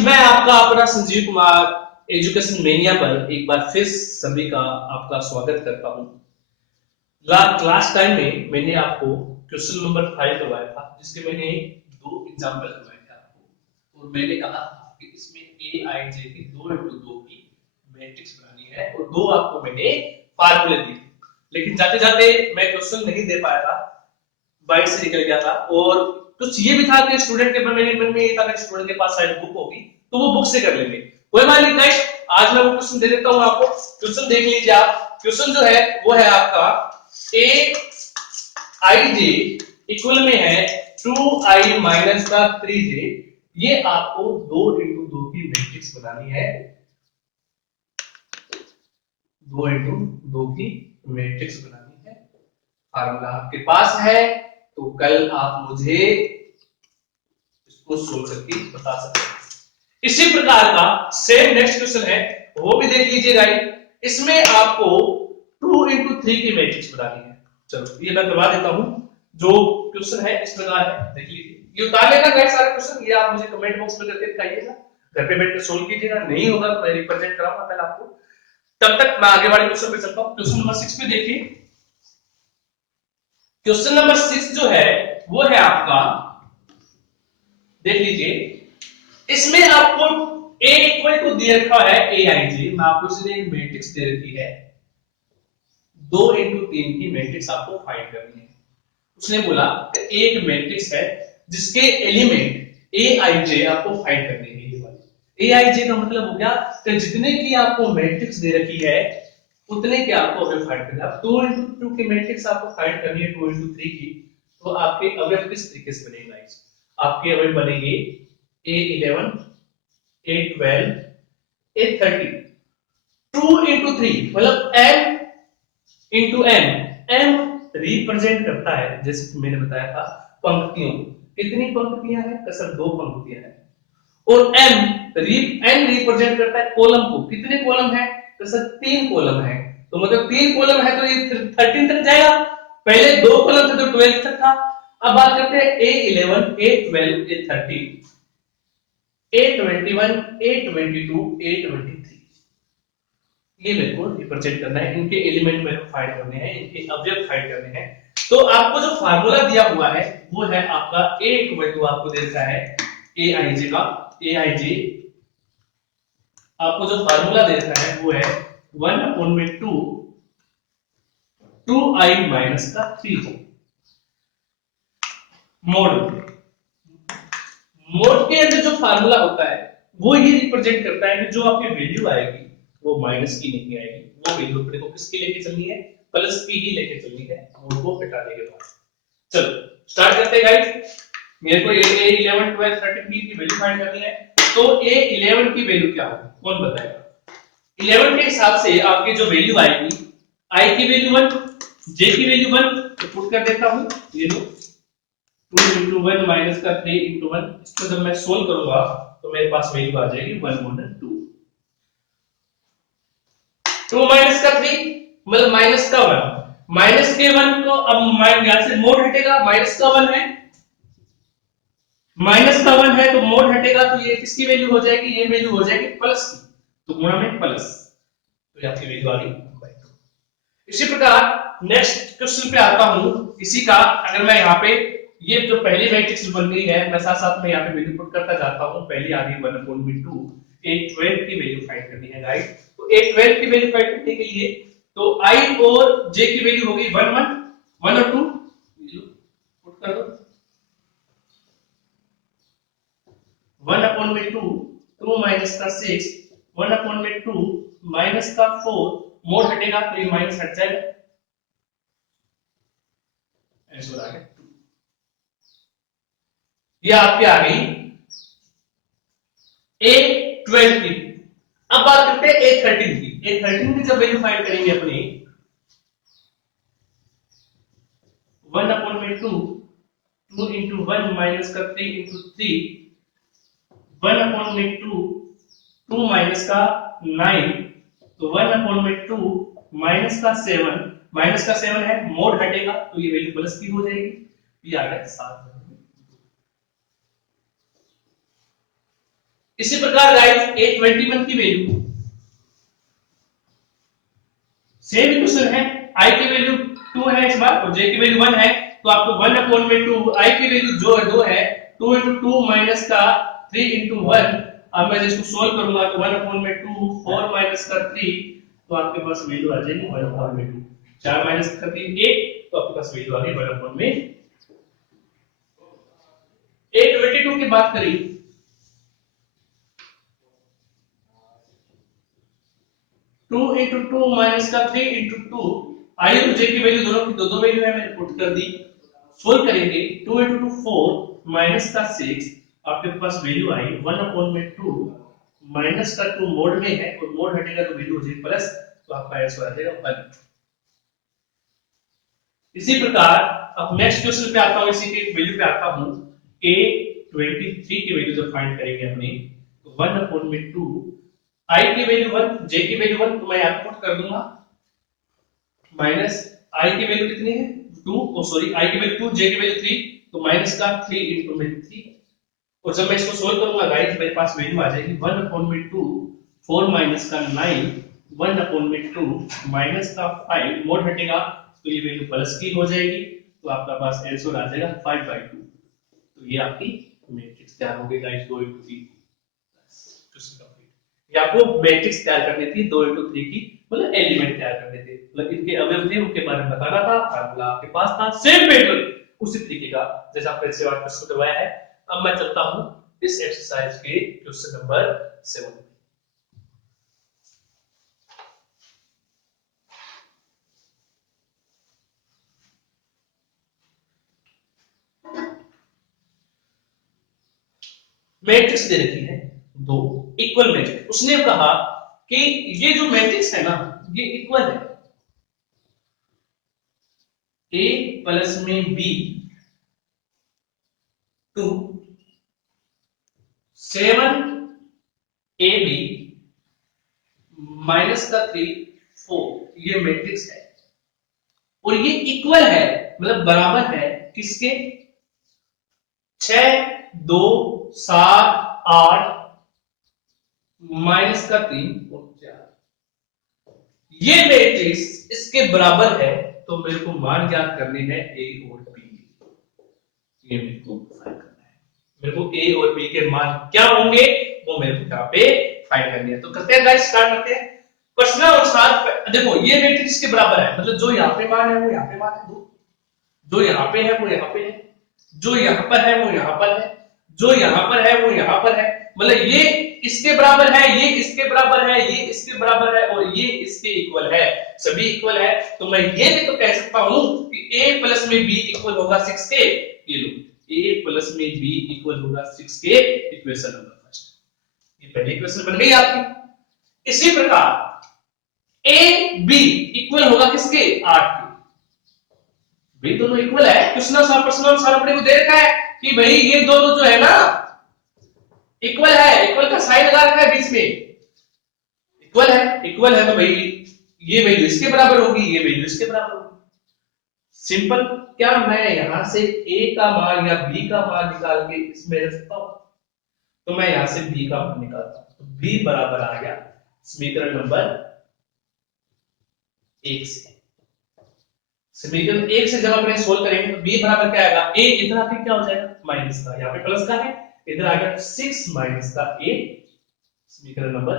मैं आपका अपना संजीव कुमार एजुकेशन मेनिया पर एक बार फिर सभी का आपका स्वागत करता हूं। क्लास टाइम में मैंने आपको क्वेश्चन नंबर 5 करवाया था, जिसके मैंने दो एग्जाम्पल करवाए थे आपको, और मैंने कहा था कि इसमें ए आई जे की 2x2 की मैट्रिक्स बनानी है और दो आपको मैंने फार्मूले दिए। लेकिन जाते जाते मैं क्वेश्चन नहीं दे पाया था, बाइट से निकल गया था। और कुछ ये भी था कि स्टूडेंट के मन में ये था कि स्टूडेंट के पास शायद बुक होगी तो वो बुक से कर लेंगे। कोई बात नहीं गाइस, आज मैं वो क्वेश्चन दे देता हूं आपको। क्वेश्चन देख लीजिए आप। क्वेश्चन जो है वो है आपका ए आई जे इक्वल में है 2i माइनस का 3j। ये आपको 2x2 की मैट्रिक्स बनानी है, 2x2 की मैट्रिक्स बनानी है। फार्मूला आपके पास है तो कल आप मुझे इसको सोल्व करके बता सकते हैं। इसी प्रकार का सेम नेक्स्ट क्वेश्चन है, वो भी देख लीजिएगा। इसमें आपको 2x3 की मैट्रिक्स बनानी है। चलो ये मैं करवा देता हूं। जो क्वेश्चन है इस प्रकार है, देख लीजिए। ये उतार लेना गाइस सारे क्वेश्चन, ये आप मुझे कमेंट बॉक्स में करके बताइएगा, घर पे बैठ कर सोल्व कीजिएगा। नहीं होगा तो मैं रिप्रेजेंट कराऊंगा पहले आपको। तब तक मैं आगे वाले क्वेश्चन पे चलता हूं। क्वेश्चन नंबर 6 पे देखिए। क्वेश्चन नंबर 6 जो है वो है आपका, देख लीजिए। इसमें आपको a इक्वल टू दे रखा है ए आई जे। मैं आपको इसलिए एक मैट्रिक्स दे रखी है, 2x3 की मैट्रिक्स आपको फाइंड करनी है। उसने बोला कि एक मैट्रिक्स है जिसके एलिमेंट ए आई जे आपको फाइंड करने है। ये वाली ए आई जे का मतलब हो गया कि जितने की आपको मैट्रिक्स दे रखी है उतने के आपको अवयव फाइंड करना है। 2x2 की मैट्रिक्स आपको फाइंड करनी है 2x3 की, तो आपके अवयव किस तरीके से बनेगा? आपके अवयव बनेंगे a11 a12 a13। 2x3 मतलब m into M. M represent करता है, जैसे कि मैंने बताया था, पंक्तियों। कितनी पंक्तियां हैं? कसर 2 पंक्तियां हैं। और एन रिप्रेजेंट करता है कॉलम को। कितने कॉलम है? कसर 3 कॉलम है। तो मतलब 3 कॉलम है तो ये 13 तक जाएगा। पहले 2 कॉलम थे तो 12 तक था। अब बात करते हैं a11 a12 a13 a21 a22 a23। ये मेरे को रिप्रेजेंट करना है, इनके एलिमेंट मेरे को फाइंड करने हैं, इनके अवयव फाइंड करने हैं। तो आपको जो फार्मूला दिया हुआ है वो है आपका a इक्वल टू, आपको देता है ए आई जे का। ए आई जे आपको जो फार्मूला देता है वो है 1/2 2i माइनस का 3 मोड। मोड के अंदर जो फार्मूला होता है वो ये रिप्रेजेंट करता है कि जो आपकी वैल्यू आएगी वो माइनस की नहीं आएगी। वो वैल्यू अपने को किसकी लेके चलनी है? प्लस की ही लेके चलनी है, मोड को हटाने के बाद। चलो स्टार्ट करते हैं गाइस। मेरे को a11 12 13 की वैल्यू फाइंड करनी है। तो a11 की वैल्यू क्या होगी, कौन बताएगा? 11 के हिसाब से आपकी जो वैल्यू आएगी, i की वैल्यू 1, j की वैल्यू 1, तो पुट कर देता हूं। ये लो 2 into 1 माइनस का 3 into 1। इसको जब मैं सोल्व करूंगा तो मेरे पास वैल्यू आ जाएगी 1 more than 2। 2 माइनस का 3 मतलब माइनस का 1। माइनस के 1 को अब यहां से मोड हटेगा, माइनस का 1 है, माइनस का 1 है तो मोड हटेगा, तो ये किसकी वैल्यू हो जाएगी? ये वैल्यू हो जाएगी प्लस की, तो गुणा में प्लस, तो ये आपकी वैल्यू आ गई 1/2। इसी प्रकार नेक्स्ट क्वेश्चन पे आता हूं। इसी का अगर मैं यहाँ पे ये जो पहली मैट्रिक्स बन गई है, मैं साथ साथ में यहाँ पे वैल्यू पुट करता जाता हूँ। पहली आ गई 1/2। a12 की वैल्यू फाइंड करनी है गाइस। तो a12 की वैल्यू फाइंड करने के लिए तो i और j की वैल्यू हो गई 1 1 1 और 2, पुट कर दो। 1/2 2 माइनस का 6 1/2 माइनस का 4, मोड हटेगा तो ये माइनस हट जाएगा, आंसर आ गया 2। ये आपकी आ गई a12 की। अब बात करते हैं a13 की। a13 की जब वैल्यू फाइंड करेंगे अपनी 1/2 2 into 1 माइनस का 3 into 3 1/2 2 माइनस का 9, तो 1/2 माइनस का 7, माइनस का 7 है, मोड हटेगा तो ये वैल्यू प्लस की हो जाएगी। ये आ गया 7। इसी प्रकार गाइस A21 की वैल्यू सेम इक्वेशन है, I की वैल्यू 2 है इस बार और J की वैल्यू 1 है, तो आपको 1 अपॉन में 2, I की वैल्यू जो है 2 है, 2 into 2 माइनस का 3 into 1, अब मैं इसको सोल्व करूंगा तो 1 अपॉन में 2, 4 माइनस का 3, तो आपके पास वैल्यू आ जाएगी 1 अपॉन में 2, 4 माइनस का 3 1, तो आपके पास वैल्यू आ गई 1 अपॉन में 822 की बात करी, 2 into 2 माइनस का 3 into 2, आई और जे की वैल्यू दोनों की दो वैल्यू है, मैंने पुट कर दी, सोल्व करेंगे 2 into 2 4 माइनस का 6, आपके पास वैल्यू आई 1 अपॉन में 2 माइनस का 2 मोड में है और मोड हटेगा तो वैल्यू हो जाएगी प्लस, तो आपका आंसर आ जाएगा 1। इसी प्रकार अब नेक्स्ट क्वेश्चन पे आता हूं, इसी के वैल्यू पे आता हूं, A23 की वैल्यू जब फाइंड करेंगे हमने तो 1 अपॉन में 2, I की वैल्यू 1, J की वैल्यू 1, तो मैं यहां पुट कर दूंगा माइनस I की वैल्यू कितनी है 2, ओ सॉरी I की वैल्यू 2, J की वैल्यू 3, तो माइनस का 3 into में 3, और जब मैं इसको सोल्व करूंगा गाइस मेरे पास वैल्यू आ जाएगी 1 अपॉन में 2, 4 माइनस का 9, 1 अपॉन में 2 माइनस का 5, मोड हटेगा तो ये वैल्यू प्लस की हो जाएगी, तो आपका पास आंसर आ जाएगा 5/2। तो ये आपकी मैट्रिक्स तैयार हो गई गाइस 2 into 3 क्वेश्चन कंप्लीट। ये आपको मैट्रिक्स तैयार करनी थी 2 into 3 की, मतलब एलिमेंट तैयार करने थे, मतलब इनके अवयव थे उनके बारे में बताना था, फार्मूला आपके पास था, सेम पैटर्न उसी तरीके का जैसा आपने इससे बात क्वेश्चन करवाया है। अब मैं चलता हूं इस एक्सरसाइज के क्वेश्चन नंबर 7। मैट्रिक्स दे रखी है दो इक्वल मैट्रिक्स, उसने कहा कि ये जो मैट्रिक्स है ना ये इक्वल है, A प्लस में B टू 7AB माइनस का 3 4, ये मैट्रिक्स है और ये इक्वल है मतलब बराबर है किसके, 6 2 7 8 माइनस का 3 और 4, ये मैट्रिक्स इसके बराबर है, तो मेरे को मान ज्ञात करनी है A और B, ये मेरे को फाइंड करना है, मेरे को A और B के मान क्या होंगे वो मेरे को यहाँ पे फाइंड करनी है। तो करते हैं गाइस, स्टार्ट करते हैं प्रश्न अनुसार। देखो ये मैट्रिक्स के बराबर है, मतलब जो यहाँ पे मान है वो यहाँ पे मान है, जो यहाँ पे है वो यहाँ पे है, जो यहाँ पर है वो यहाँ पर है, जो यहाँ पर है वो यहाँ पर है, मतलब ये इसके बराबर है, ये इसके बराबर है, ये इसके बराबर है और ये इसके इक्वल है, सभी इक्वल है। तो मैं ये भी तो कह सकता हूं कि A प्लस में B इक्वल होगा 6K, ये लो A प्लस में B इक्वल होगा 6K, इक्वेशन नंबर फर्स्ट, ये पहली इक्वेशन बन गई आपकी। इसी प्रकार A B इक्वल होगा किसके, 8 के, भाई दोनों इक्वल है, प्रश्नानुसार अपने को दे रखा है कि भाई ये दोनों जो है ना इक्वल है, इक्वल का साइन लगा रखा है बीच में, इक्वल है तो भाई ये वैल्यू इसके बराबर होगी, ये वैल्यू इसके बराबर होगी, सिंपल। क्या मैं यहां से A का मान या B का मान निकाल के इसमें रख सकता हूं, तो मैं यहां से B का मान निकालता हूं, तो B बराबर आ गया समीकरण नंबर 1 से, समीकरण 1 से जब अपने सोल्व करेंगे तो B बराबर क्या आएगा, A इधर आके क्या हो जाएगा माइनस का, यहाँ पे प्लस का है, इधर आ गया 6 माइनस का A, समीकरण नंबर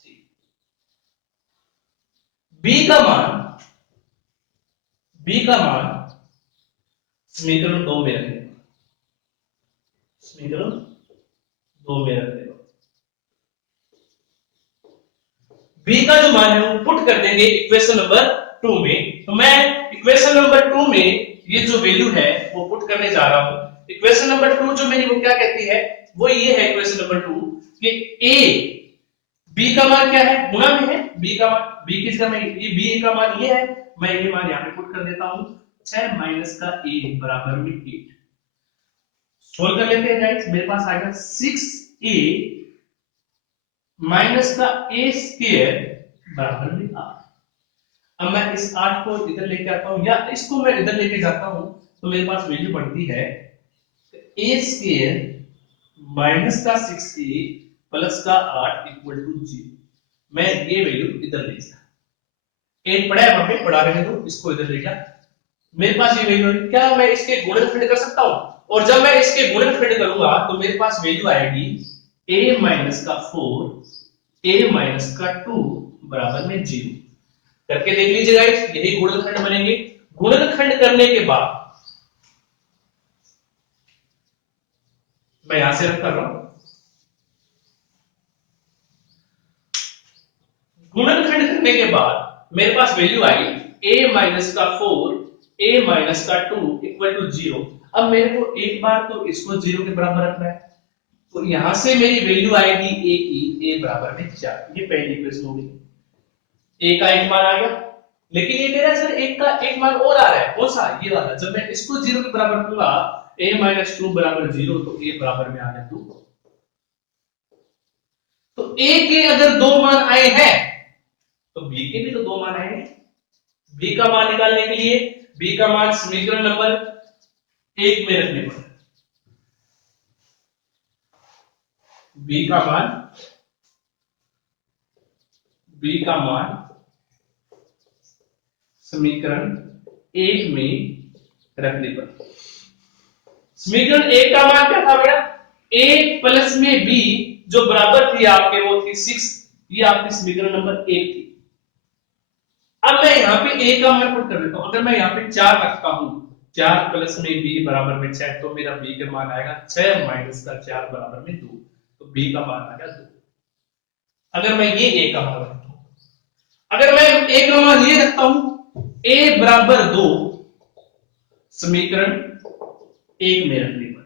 3। B का मान समीकरण 2 में रखेंगे, समीकरण 2 में रखेंगे, B का जो मान है वो पुट कर देंगे इक्वेशन नंबर 2 में। तो मैं इक्वेशन नंबर 2 में ये जो वैल्यू है वो पुट करने जा रहा हूं। इक्वेशन नंबर 2 जो मेरी वो क्या कहती है, वो ये है इक्वेशन नंबर 2 कि A B का मान क्या है, गुणा में है, B का मान, B किसका में, ये B का मान ये है, मैं ये मान यहां पे पुट कर देता हूं, 6 माइनस का A बराबर में 8। सोल्व कर लेते हैं गाइस, मेरे पास आ गया 6A माइनस का A स्क्वायर बराबर में 8। अब मैं इस 8 को इधर लेके आता हूं या इसको मैं इधर लेके जाता हूं, तो मेरे पास वैल्यू बढ़ती है A स्क्वायर माइनस का 6A प्लस का 8 इक्वल टू 0। मैं ये वैल्यू इधर ले गया, 8 पड़ा है वहां पे, पड़ा रहे तो इसको इधर ले गया, मेरे पास ये वैल्यू है। क्या मैं इसके गुणनखंड कर सकता हूं? और जब मैं इसके गुणनखंड करूंगा तो मेरे पास वैल्यू आएगी a माइनस का 4 a माइनस का 2 बराबर में 0। करके देख लीजिए गाइस, यही गुणनखंड बनेंगे। गुणनखंड करने के बाद मैं यहां से रख कर रहा हूं, गुणनखंड करने के बाद मेरे पास वैल्यू आई a माइनस का 4 a माइनस का 2 इक्वल टू 0। अब मेरे को एक बार तो इसको 0 के बराबर रखना है, तो यहां से मेरी वैल्यू आएगी a की, a बराबर में 4। ये पहली इक्वेशन होगी, a का एक मान आ गया। लेकिन ये मेरा सर एक का एक मान और आ रहा है, कौन सा? ये वाला। जब मैं इसको 0 के बराबर रखूंगा a माइनस 2 बराबर 0, तो a बराबर में आ गया 2। तो a के अगर दो मान आए हैं तो b के भी तो दो मान आए हैं। b का मान निकालने के लिए b का मान समीकरण नंबर 1 में रखने पर b का मान समीकरण 1 में रखने पर, समीकरण 1 का मान क्या था भैया? a प्लस में b जो बराबर थी आपके, वो थी 6। ये आपकी समीकरण नंबर 1 थी। अब मैं यहाँ पे a का मान पुट कर देता हूं। अगर मैं यहाँ पे 4 रखता हूं, 4 प्लस में b बराबर में 6, तो मेरा b का मान आएगा 6 माइनस का 4 बराबर में 2, तो b का मान आ गया 2। अगर मैं ये a का मान रखता हूं, अगर मैं a का मान ये रखता हूं a बराबर 2 समीकरण 1 में रखने पर,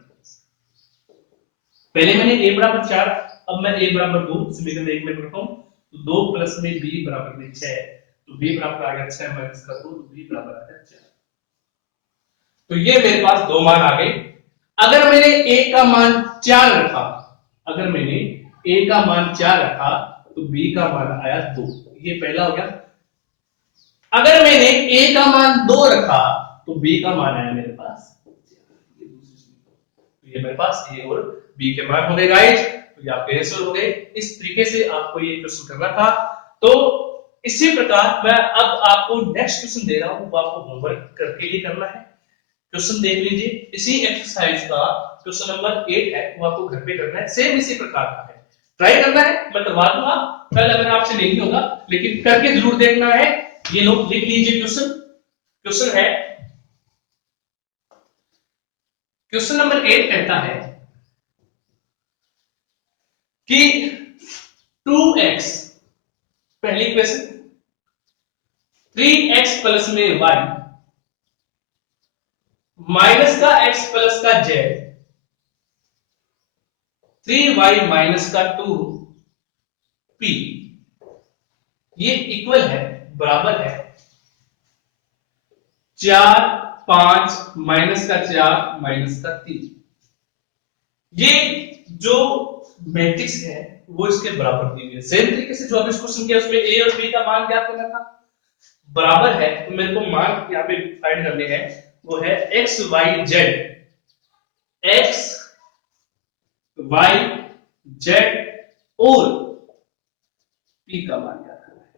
पहले मैंने a बराबर 4, अब मैं a बराबर 2 समीकरण 1 में रखता हूं, तो 2 प्लस में b बराबर में 6, तो b बराबर आ गया 6 माइनस का 2, तो b बराबर आ गया 4। तो ये मेरे पास दो मान आ गए। अगर मैंने a का मान 4 रखा, अगर मैंने a का मान 4 रखा, तो b का मान आया 2। ये पहला हो गया। अगर मैंने a का मान 2 रखा, तो b का मान आया मेरे पास, ये मेरे पास a और b के मान हो गए गाइस। तो ये आपके आंसर हो गए। इस तरीके से आपको ये क्वेश्चन करना था। तो इसी प्रकार मैं अब आपको नेक्स्ट क्वेश्चन दे रहा हूं, वो आपको होमवर्क करके लिए करना है। क्वेश्चन देख लीजिए, इसी एक्सरसाइज का क्वेश्चन नंबर 8 है, वो आपको घर पे करना है, सेम इसी प्रकार का है। ट्राई करना है, मैं करवा दूंगा कल, अगर आपसे नहीं होगा, लेकिन करके जरूर देखना है। ये लोग लिख लीजिए क्वेश्चन। क्वेश्चन है, क्वेश्चन नंबर 8 कहता है कि 2x, पहली क्वेश्चन, 3x प्लस में y माइनस का x प्लस का z, 3y माइनस का 2p, ये इक्वल है, बराबर है 4 5 माइनस का 4 माइनस का 3। ये जो मैट्रिक्स है वो इसके बराबर दी हुई है। सेम तरीके से जो अभी क्वेश्चन किया उसमें a और b का मान ज्ञात करना था, बराबर है, तो मेरे को मान यहाँ पे फाइंड करने हैं। वो है x y z, x y z और p का मान ज्ञात करना है।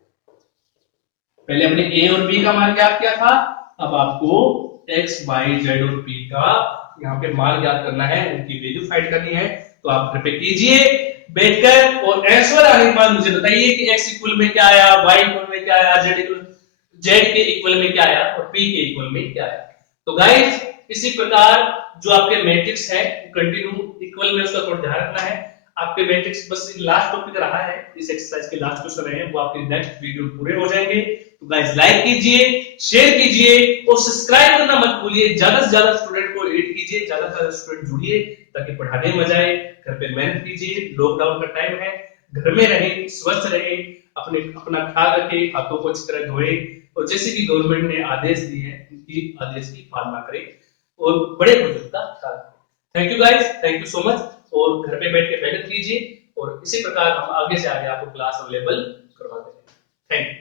पहले हमने a और b का मान ज्ञात किया था, अब आपको x y z और p का यहाँ पे मान ज्ञात करना है, उनकी वैल्यू फाइंड करनी है। तो आप घर पे कीजिए बैठकर, और आंसर आने के बाद मुझे बताइए कि x इक्वल में क्या आया, y इक्वल में क्या आया, z के इक्वल में क्या आया और p के इक्वल में क्या आया। तो गाइस इसी प्रकार जो आपके मैट्रिक्स है कंटिन्यू इक्वल में उसका थोड़ा ध्यान रखना है। आपके मैट्रिक्स बस लास्ट टॉपिक रहा है, इस एक्सरसाइज के लास्ट क्वेश्चन रहे हैं, वो आपके नेक्स्ट वीडियो पूरे हो जाएंगे। तो गाइस लाइक कीजिए, शेयर कीजिए और सब्सक्राइब करना मत भूलिए। ज्यादा से ज्यादा स्टूडेंट को एड कीजिए, ज्यादा से ज्यादा स्टूडेंट जुड़िए, ताकि पढ़ाने में मजा आए। घर पे मेहनत कीजिए, लॉकडाउन का टाइम है, घर में रहें, स्वस्थ रहें, अपना ख्याल रखें, हाथों को अच्छी तरह धोए, और जैसे कि गवर्नमेंट ने आदेश दिए हैं उनकी आदेश की पालना करें और बड़े बुजुर्ग का ख्याल रखें। Thank you guys, thank you so much. और घर पे बैठ के मेहनत कीजिए, और इसी प्रकार हम आगे से आगे आपको क्लास अवेलेबल करवाते हैं। Thank you.